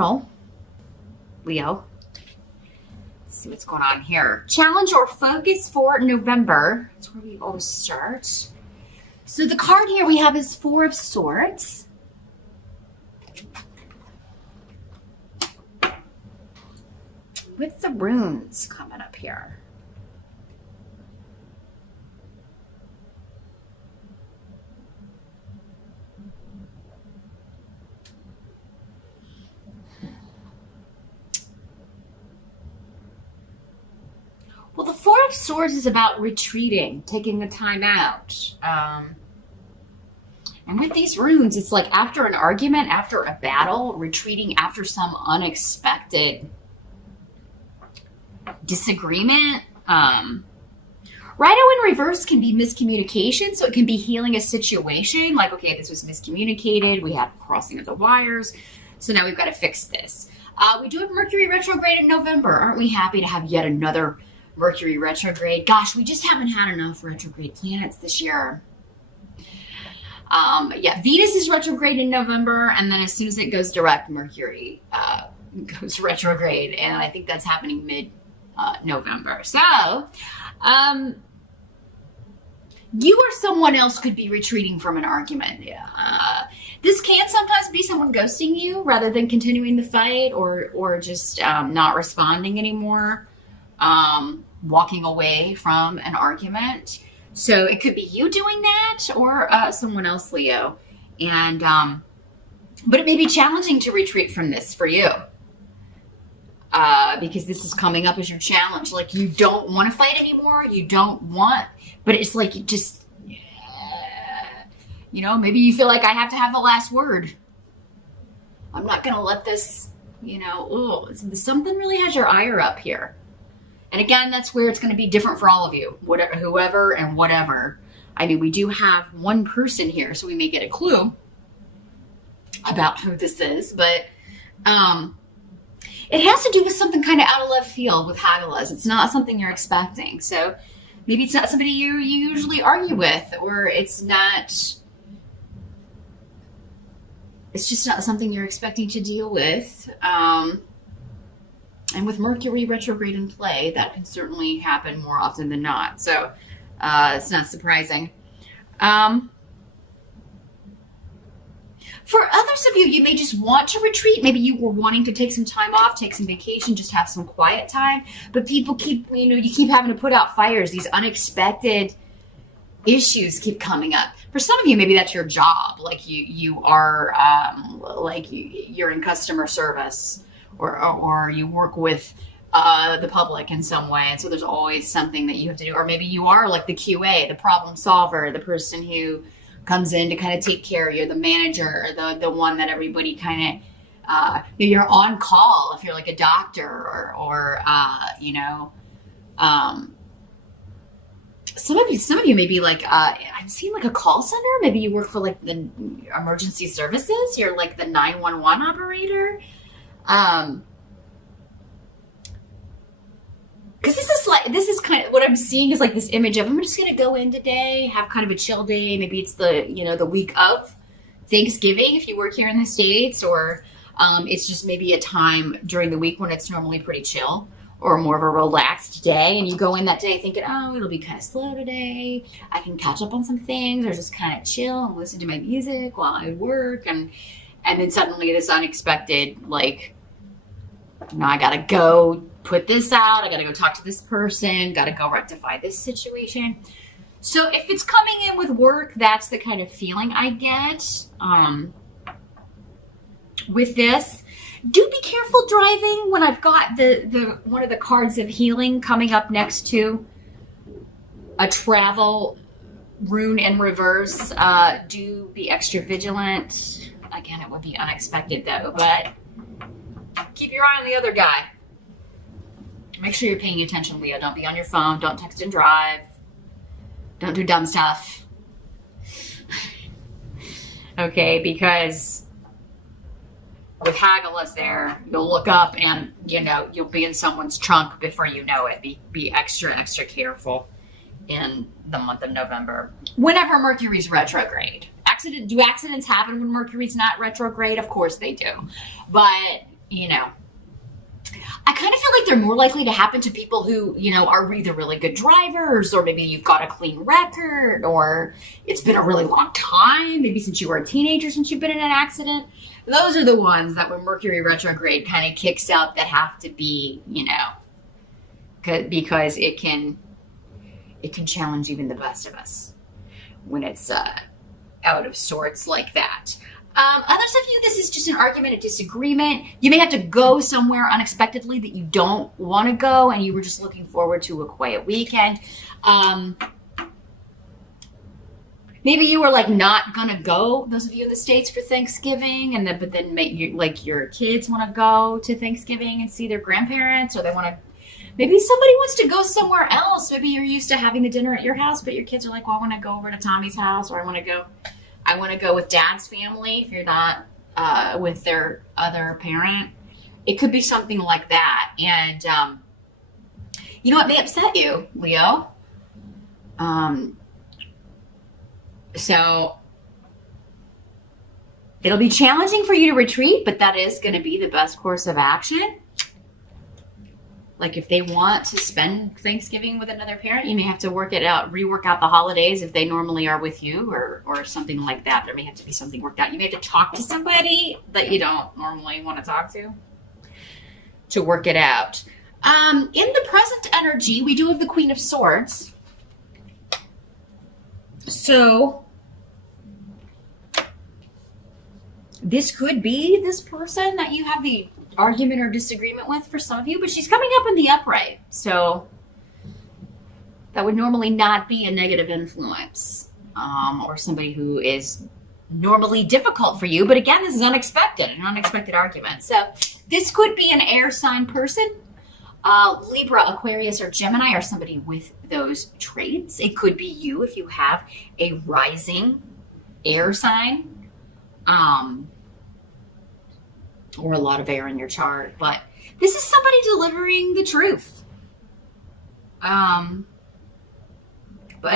general, Leo, let's see what's going on here. Challenge or focus for November. That's where we always start. So the card here we have is Four of Swords. With the runes coming up here. Well, the Four of Swords is about retreating, taking a time out. And with these runes, it's like after an argument, after a battle, retreating after some unexpected disagreement. Rhino in reverse can be miscommunication, so it can be healing a situation. Like, okay, this was miscommunicated. We have crossing of the wires. So now we've got to fix this. We do have Mercury retrograde in November. Aren't we happy to have yet another Mercury retrograde? Gosh, we just haven't had enough retrograde planets this year. Yeah, Venus is retrograde in November, and then as soon as it goes direct, Mercury goes retrograde, and I think that's happening mid-November. So, you or someone else could be retreating from an argument. This can sometimes be someone ghosting you rather than continuing the fight, or just not responding anymore, walking away from an argument. So it could be you doing that or someone else, Leo. And but it may be challenging to retreat from this for you. Because this is coming up as your challenge. Like, you don't want to fight anymore. You don't want, but it's like you just, maybe you feel like I have to have the last word. I'm not going to let this, something really has your ire up here. And again, that's where it's going to be different for all of you, whoever and whatever. I mean, we do have one person here, so we may get a clue about who this is, but it has to do with something kind of out of left field with Hagalaz. It's not something you're expecting. So maybe it's not somebody you usually argue with, or it's just not something you're expecting to deal with. And with Mercury retrograde in play, that can certainly happen more often than not. So it's not surprising. For others of you, you may just want to retreat. Maybe you were wanting to take some time off, take some vacation, just have some quiet time. But people keep, you keep having to put out fires. These unexpected issues keep coming up. For some of you, maybe that's your job. Like you are, you're in customer service. Or you work with the public in some way, and so there's always something that you have to do. Or maybe you are like the QA, the problem solver, the person who comes in to kind of take care of you, the manager, the one that everybody kind of, you're on call if you're like a doctor or some of you may be like, I'm seeing like a call center. Maybe you work for like the emergency services. You're like the 911 operator. Because this is kind of what I'm seeing is like this image of, I'm just going to go in today, have kind of a chill day. Maybe it's the week of Thanksgiving if you work here in the States, or it's just maybe a time during the week when it's normally pretty chill or more of a relaxed day. And you go in that day thinking, oh, it'll be kind of slow today. I can catch up on some things or just kind of chill and listen to my music while I work. And then suddenly this unexpected, I got to go put this out. I got to go talk to this person. Got to go rectify this situation. So if it's coming in with work, that's the kind of feeling I get with this. Do be careful driving when I've got the one of the cards of healing coming up next to a travel rune in reverse. Do be extra vigilant. Again, it would be unexpected though, but keep your eye on the other guy. Make sure you're paying attention, Leo. Don't be on your phone. Don't text and drive. Don't do dumb stuff. Okay, because with Hagalaz there, you'll look up and, you'll be in someone's trunk before you know it. Be extra, extra careful in the month of November. Whenever Mercury's retrograde. Do accidents happen when Mercury's not retrograde? Of course they do. But you know, I kind of feel like they're more likely to happen to people who, are either really good drivers, or maybe you've got a clean record, or it's been a really long time, maybe since you were a teenager, since you've been in an accident. Those are the ones that when Mercury retrograde kind of kicks out that have to be, because it can challenge even the best of us when it's out of sorts like that. Others of you, this is just an argument, a disagreement. You may have to go somewhere unexpectedly that you don't want to go, and you were just looking forward to a quiet weekend. Maybe you were like not gonna go. Those of you in the States for Thanksgiving, but then your kids want to go to Thanksgiving and see their grandparents, or they want to. Maybe somebody wants to go somewhere else. Maybe you're used to having the dinner at your house, but your kids are like, well, I want to go over to Tommy's house, or I want to go with Dad's family if you're not with their other parent. It could be something like that. And, it may upset you, Leo. So it'll be challenging for you to retreat, but that is going to be the best course of action. Like if they want to spend Thanksgiving with another parent, you may have to rework out the holidays if they normally are with you, or something like that. There may have to be something worked out. You may have to talk to somebody that you don't normally want to talk to work it out. In the present energy, we do have the Queen of Swords. So this could be this person that you have the argument or disagreement with for some of you, but she's coming up in the upright. So that would normally not be a negative influence, or somebody who is normally difficult for you. But again, this is an unexpected argument. So this could be an air sign person. Libra, Aquarius, or Gemini, or somebody with those traits. It could be you if you have a rising air sign, or a lot of air in your chart. But this is somebody delivering the truth, but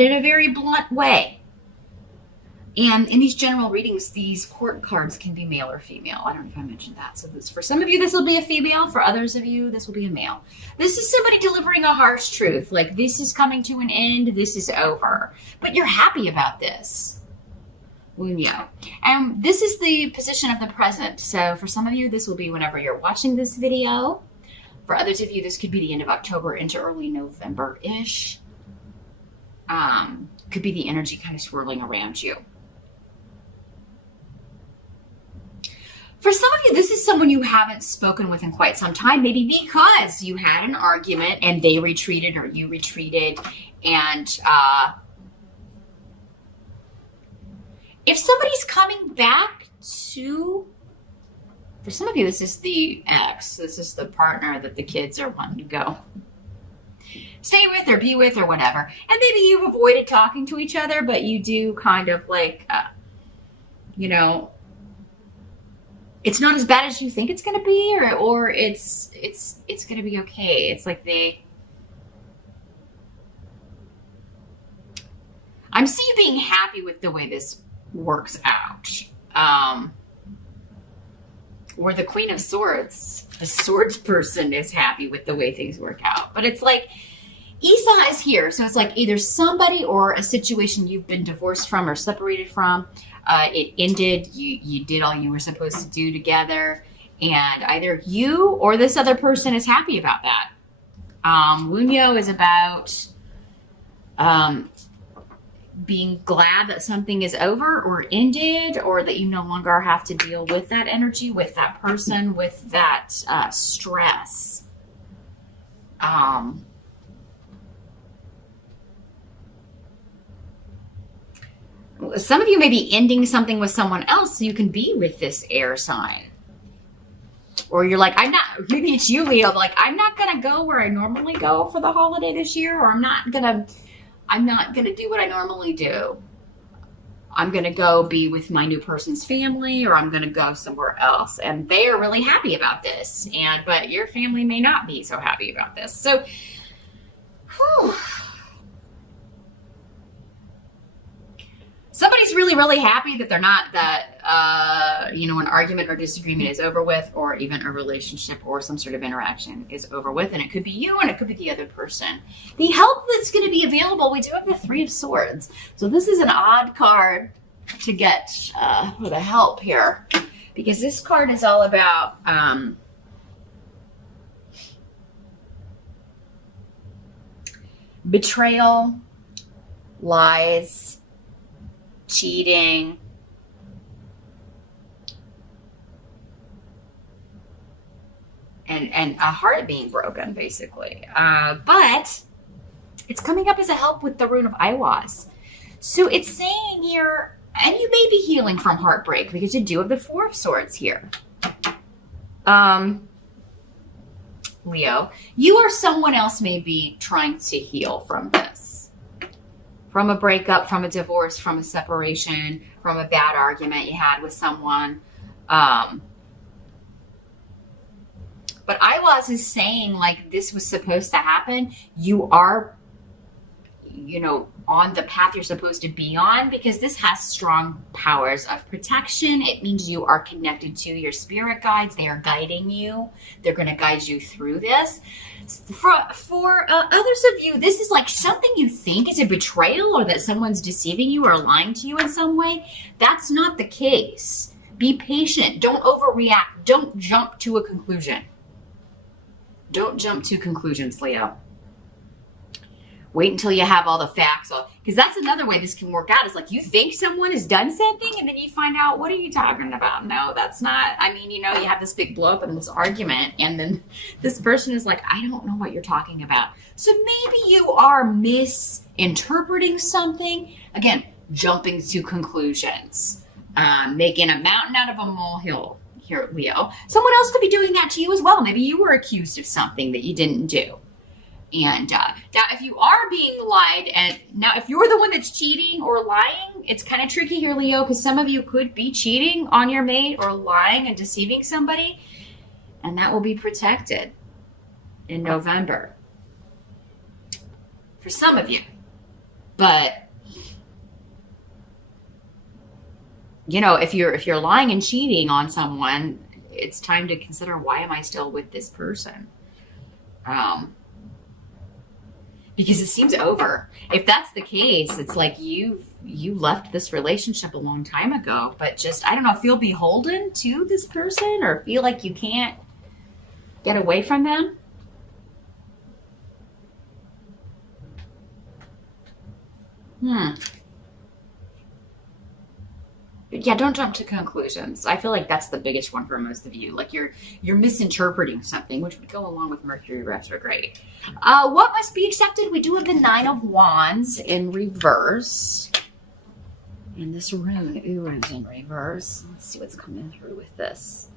in a very blunt way. And in these general readings, these court cards can be male or female. I don't know if I mentioned that. So for some of you, this will be a female. For others of you, this will be a male. This is somebody delivering a harsh truth. Like, this is coming to an end. This is over. But you're happy about this. Wunyo. And this is the position of the present. So for some of you, this will be whenever you're watching this video. For others of you, this could be the end of October into early November-ish. Could be the energy kind of swirling around you. For some of you, this is someone you haven't spoken with in quite some time, maybe because you had an argument and they retreated or you retreated. And if somebody's coming back for some of you, this is the ex. This is the partner that the kids are wanting to go stay with or be with or whatever. And maybe you've avoided talking to each other, but you do kind of like, it's not as bad as you think it's going to be, or it's going to be okay. It's like I'm seeing you being happy with the way this works out. Or the Queen of Swords, the swords person, is happy with the way things work out. But it's like, Isa is here. So it's like either somebody or a situation you've been divorced from or separated from. It ended. You did all you were supposed to do together. And either you or this other person is happy about that. Wunyo is about being glad that something is over or ended, or that you no longer have to deal with that energy, with that person, with that stress. Some of you may be ending something with someone else so you can be with this air sign. Or you're like, maybe it's you, Leo, like, I'm not going to go where I normally go for the holiday this year, or I'm not going to do what I normally do. I'm going to go be with my new person's family, or I'm going to go somewhere else. And they are really happy about this. But your family may not be so happy about this. So, Somebody's really, really happy that they're not that, an argument or disagreement is over with, or even a relationship or some sort of interaction is over with. And it could be you and it could be the other person. The help that's going to be available, we do have the Three of Swords. So this is an odd card to get for the help here, because this card is all about betrayal, lies, cheating, and a heart being broken, basically. But it's coming up as a help with the rune of Aiwass. So it's saying here, and you may be healing from heartbreak because you do have the Four of Swords here. Leo, you or someone else may be trying to heal from this. From a breakup, from a divorce, from a separation, from a bad argument you had with someone. But Aiwass is saying, like, this was supposed to happen. You are, on the path you're supposed to be on, because this has strong powers of protection. It means you are connected to your spirit guides. They are guiding you. They're going to guide you through this. For others of you, this is like something you think is a betrayal, or that someone's deceiving you or lying to you in some way. That's not the case. Be patient. Don't overreact. Don't jump to a conclusion. Don't jump to conclusions, Leo. Wait until you have all the facts. Because that's another way this can work out. Is like you think someone has done something and then you find out, what are you talking about? No, that's not. I mean, you have this big blow up in this argument, and then this person is like, I don't know what you're talking about. So maybe you are misinterpreting something. Again, jumping to conclusions. Making a mountain out of a molehill here, Leo. Someone else could be doing that to you as well. Maybe you were accused of something that you didn't do. And now if you are being lied at, now if you're the one that's cheating or lying, it's kind of tricky here, Leo, because some of you could be cheating on your mate or lying and deceiving somebody, and that will be protected in November for some of you. But if you're lying and cheating on someone, it's time to consider, why am I still with this person? Because it seems over. If that's the case, it's like you left this relationship a long time ago, but just, I don't know, feel beholden to this person, or feel like you can't get away from them. But yeah, don't jump to conclusions. I feel like that's the biggest one for most of you. Like you're misinterpreting something, which would go along with Mercury retrograde. What must be accepted? We do have the Nine of Wands in reverse. And this rune is in reverse. Let's see what's coming through with this.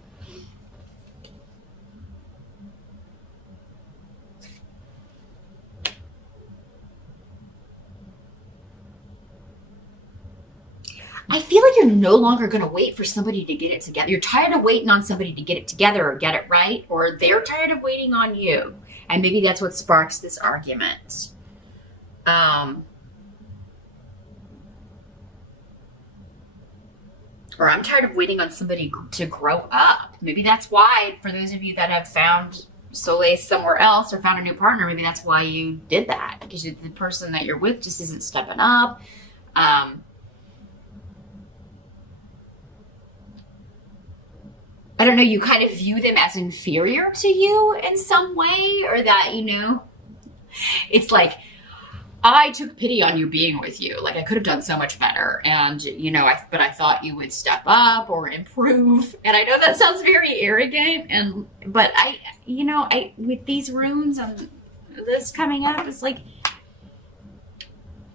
I feel like you're no longer going to wait for somebody to get it together. You're tired of waiting on somebody to get it together or get it right, or they're tired of waiting on you. And maybe that's what sparks this argument. Or I'm tired of waiting on somebody to grow up. Maybe that's why, for those of you that have found solace somewhere else or found a new partner, maybe that's why you did that. Because the person that you're with just isn't stepping up. I don't know, you kind of view them as inferior to you in some way, or that, it's like, I took pity on you being with you. Like, I could have done so much better. And, but I thought you would step up or improve. And I know that sounds very arrogant. But with these runes and this coming up, it's like,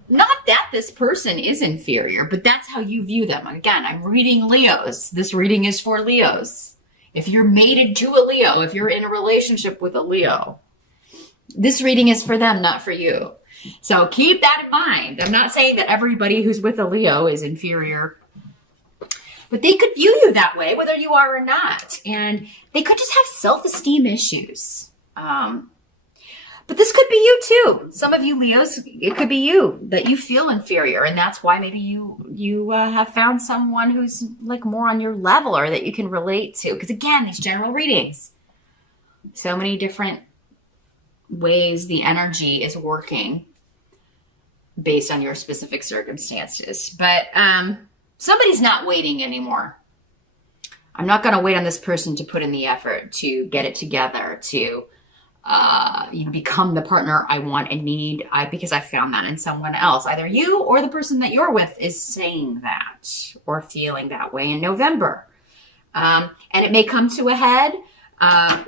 not that this person is inferior, but that's how you view them. Again, I'm reading Leos. This reading is for Leos. If you're mated to a Leo, if you're in a relationship with a Leo, this reading is for them, not for you. So keep that in mind. I'm not saying that everybody who's with a Leo is inferior, but they could view you that way, whether you are or not. And they could just have self-esteem issues. But this could be you too. Some of you Leos, it could be you that you feel inferior, and that's why maybe you have found someone who's like more on your level or that you can relate to. Because again, these general readings, so many different ways the energy is working based on your specific circumstances. But somebody's not waiting anymore. I'm not going to wait on this person to put in the effort to get it together, to become the partner I want and need, because I found that in someone else. Either you or the person that you're with is saying that or feeling that way in November. And it may come to a head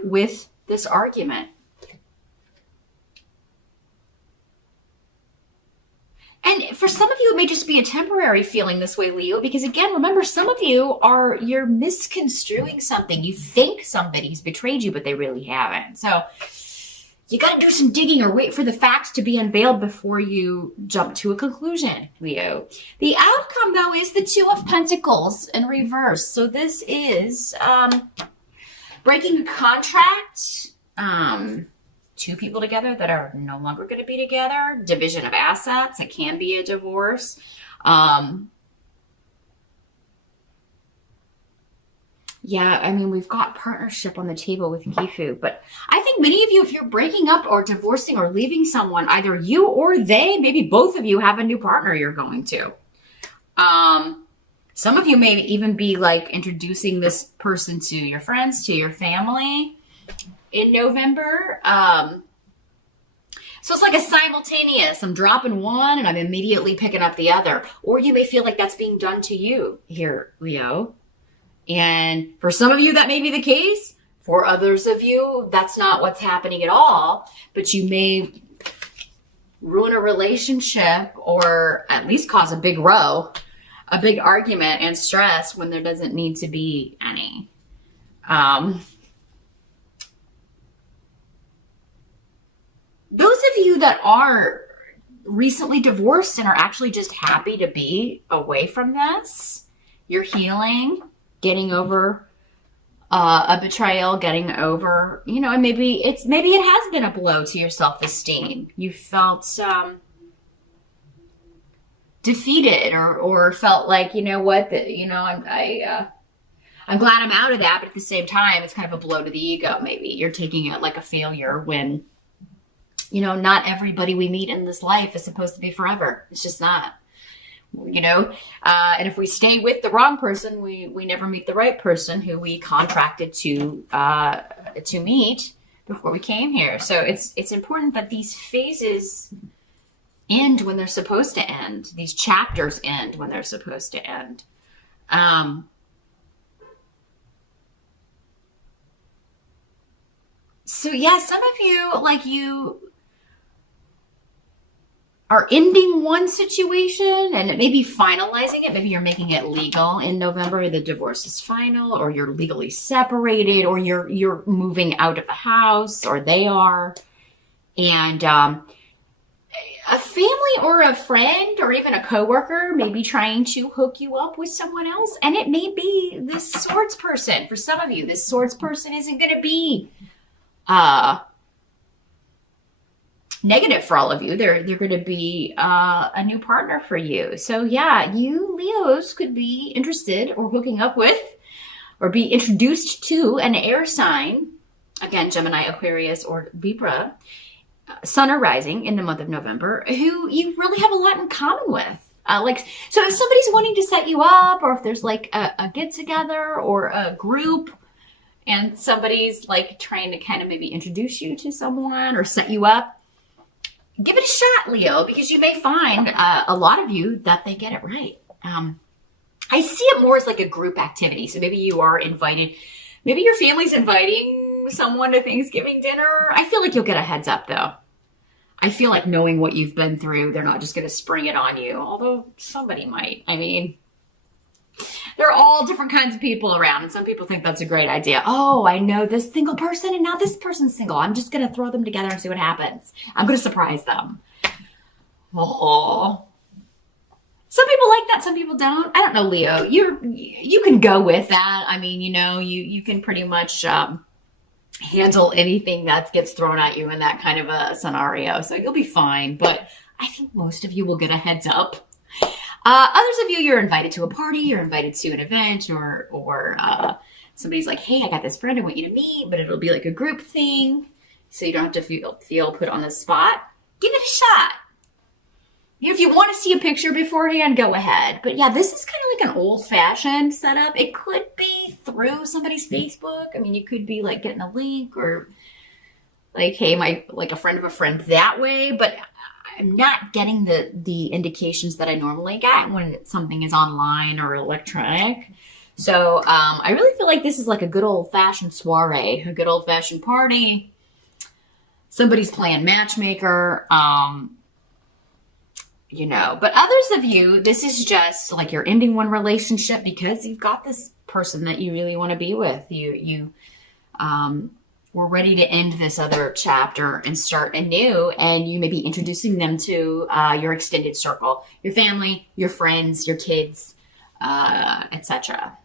with this argument. And for some of you, it may just be a temporary feeling this way, Leo, because again, remember, some of you you're misconstruing something. You think somebody's betrayed you, but they really haven't. So you got to do some digging or wait for the facts to be unveiled before you jump to a conclusion, Leo. The outcome, though, is the Two of Pentacles in reverse. So this is breaking a contract, two people together that are no longer going to be together, division of assets. It can be a divorce. Yeah, I mean, we've got partnership on the table with Gifu, but I think many of you, if you're breaking up or divorcing or leaving someone, either you or they, maybe both of you have a new partner you're going to. Some of you may even be like introducing this person to your friends, to your family in November. So it's like a simultaneous, I'm dropping one and I'm immediately picking up the other. Or you may feel like that's being done to you here, Leo. And for some of you, that may be the case. For others of you, that's not what's happening at all. But you may ruin a relationship or at least cause a big row, a big argument and stress when there doesn't need to be any. Those of you that are recently divorced and are actually just happy to be away from this, you're healing, getting over a betrayal, getting over, and maybe it has been a blow to your self-esteem. You felt defeated or felt like, I'm glad I'm out of that, but at the same time, it's kind of a blow to the ego. Maybe you're taking it like a failure when, not everybody we meet in this life is supposed to be forever. It's just not. And if we stay with the wrong person, we never meet the right person who we contracted to meet before we came here. So it's important that these phases end when they're supposed to end. These chapters end when they're supposed to end. So yeah, some of you, are ending one situation and maybe finalizing it. Maybe you're making it legal in November. The divorce is final, or you're legally separated, or you're moving out of the house, or they are. And a family or a friend or even a coworker may be trying to hook you up with someone else. And it may be this swords person. For some of you, this swords person isn't going to be negative for all of you. They're going to be a new partner for you. So yeah, you Leos could be interested or hooking up with or be introduced to an air sign. Again, Gemini, Aquarius, or Libra, sun or rising in the month of November, who you really have a lot in common with. So if somebody's wanting to set you up, or if there's like a get together or a group and somebody's like trying to kind of maybe introduce you to someone or set you up, give it a shot, Leo, because you may find a lot of you that they get it right. I see it more as like a group activity. So maybe you are invited, maybe your family's inviting someone to Thanksgiving dinner. I feel like you'll get a heads up though. I feel like knowing what you've been through, they're not just going to spring it on you, although somebody might. I mean, there are all different kinds of people around, and some people think that's a great idea. Oh, I know this single person, and now this person's single. I'm just going to throw them together and see what happens. I'm going to surprise them. Oh. Some people like that, some people don't. I don't know, Leo. You can go with that. I mean, you can pretty much handle anything that gets thrown at you in that kind of a scenario. So you'll be fine. But I think most of you will get a heads up. Others of you, you're invited to a party, you're invited to an event, or somebody's like, hey, I got this friend I want you to meet, but it'll be like a group thing. So you don't have to feel put on the spot. Give it a shot. If you want to see a picture beforehand, go ahead. But yeah, this is kind of like an old-fashioned setup. It could be through somebody's Facebook. I mean, you could be like getting a link or like, hey, like a friend of a friend that way. But I'm not getting the indications that I normally get when something is online or electronic. So I really feel like this is like a good old-fashioned soiree, a good old-fashioned party. Somebody's playing matchmaker. You know, but others of you, this is just like you're ending one relationship because you've got this person that you really want to be with. You were ready to end this other chapter and start anew, and you may be introducing them to your extended circle, your family, your friends, your kids, etc.